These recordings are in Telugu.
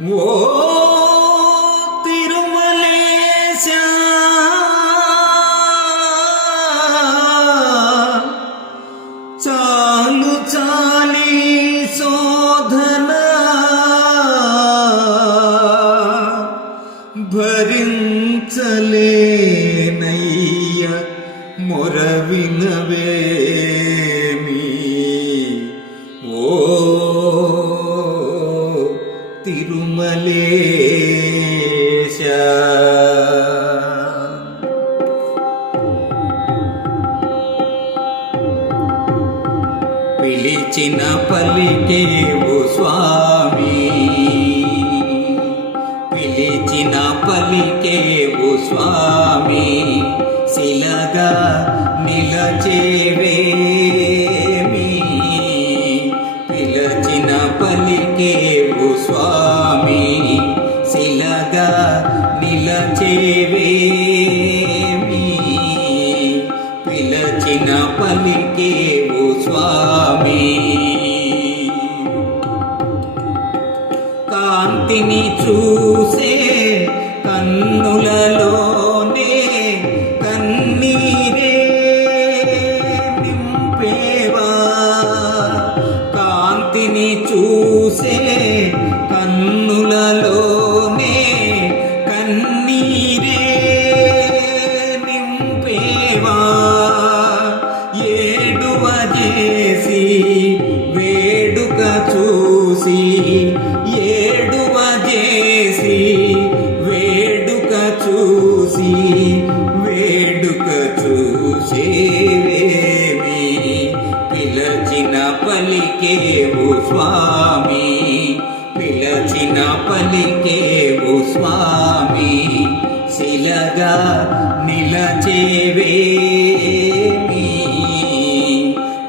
ఓ తిరుమలేశ చాలు చాలి శోధన భరించలేనయ్య మొరవినవేమి తిరుమలేశ పిలిచిన పలికేవు స్వామి. పిలిచిన పలికేవు స్వామి. శిలగా నిలచేవే. పలికేవు స్వామి. కాంతిని చూసే కన్నులలో స్వామి. పిలచిన పలికేవు స్వామి. శిలగా నిలచేవేమి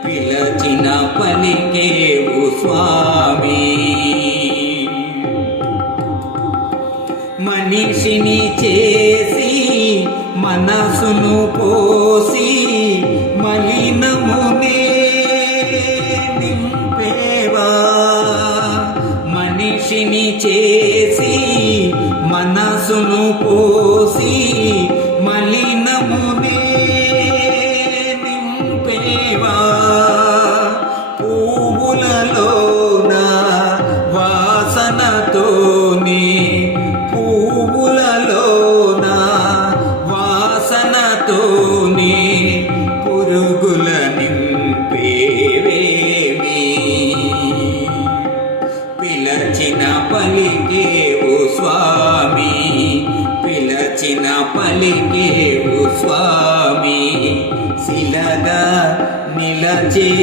పిలచిన పలికేవు స్వామి. మనిషిని చేసి మనసును పోసి మనిషిని చేసి మనసును పోసి మలినమునే పలికేవు స్వామి. శిలగా నిలచేవేమి?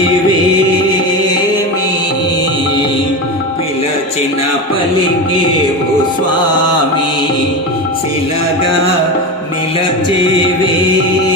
పిలచిన పలికేవు స్వామి. శిలగా నిలచేవేమి?